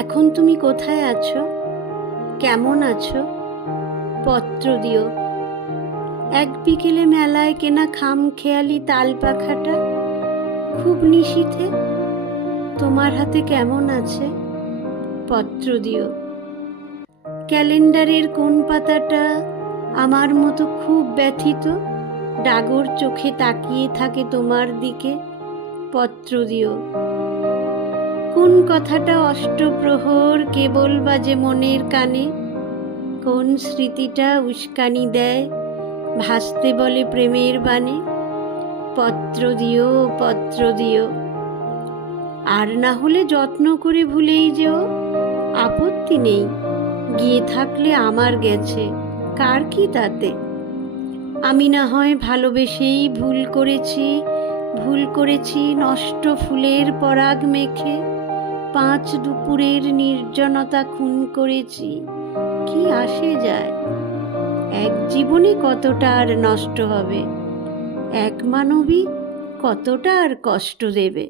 এখন তুমি কোথায় আছো? কেমন আছো? পত্র দিও। এক বিকেলে মেলায় কেনা খামখেয়ালি তাল পাখাটা খুব নিশীথে তোমার হাতে কেমন আছে? পত্র দিও। ক্যালেন্ডারের কোন পাতাটা আমার মতো খুব ব্যথিত ডাগর চোখে তাকিয়ে থাকে তোমার দিকে? পত্র দিও। কোন কথাটা অষ্টপ্রহর কেবল বাজে মনের কানে? কোন স্মৃতিটা উস্কানি দেয় ভাসতে বলে প্রেমের বাণে? পত্র দিও, পত্র দিও। আর না হলে যত্ন করে ভুলেই যেও, আপত্তি নেই, গিয়ে থাকলে আমার গেছে, কার কি তাতে? আমি না হয় ভালোবেসেই ভুল করেছি নষ্ট ফুলের পরাগ মেখে, 5 দুপুরের নির্জনতা খুন করেছি, কি আসে যায়? এক জীবনে কতটা আর নষ্ট হবে, এক মানবী কতটা আর কষ্ট দেবে?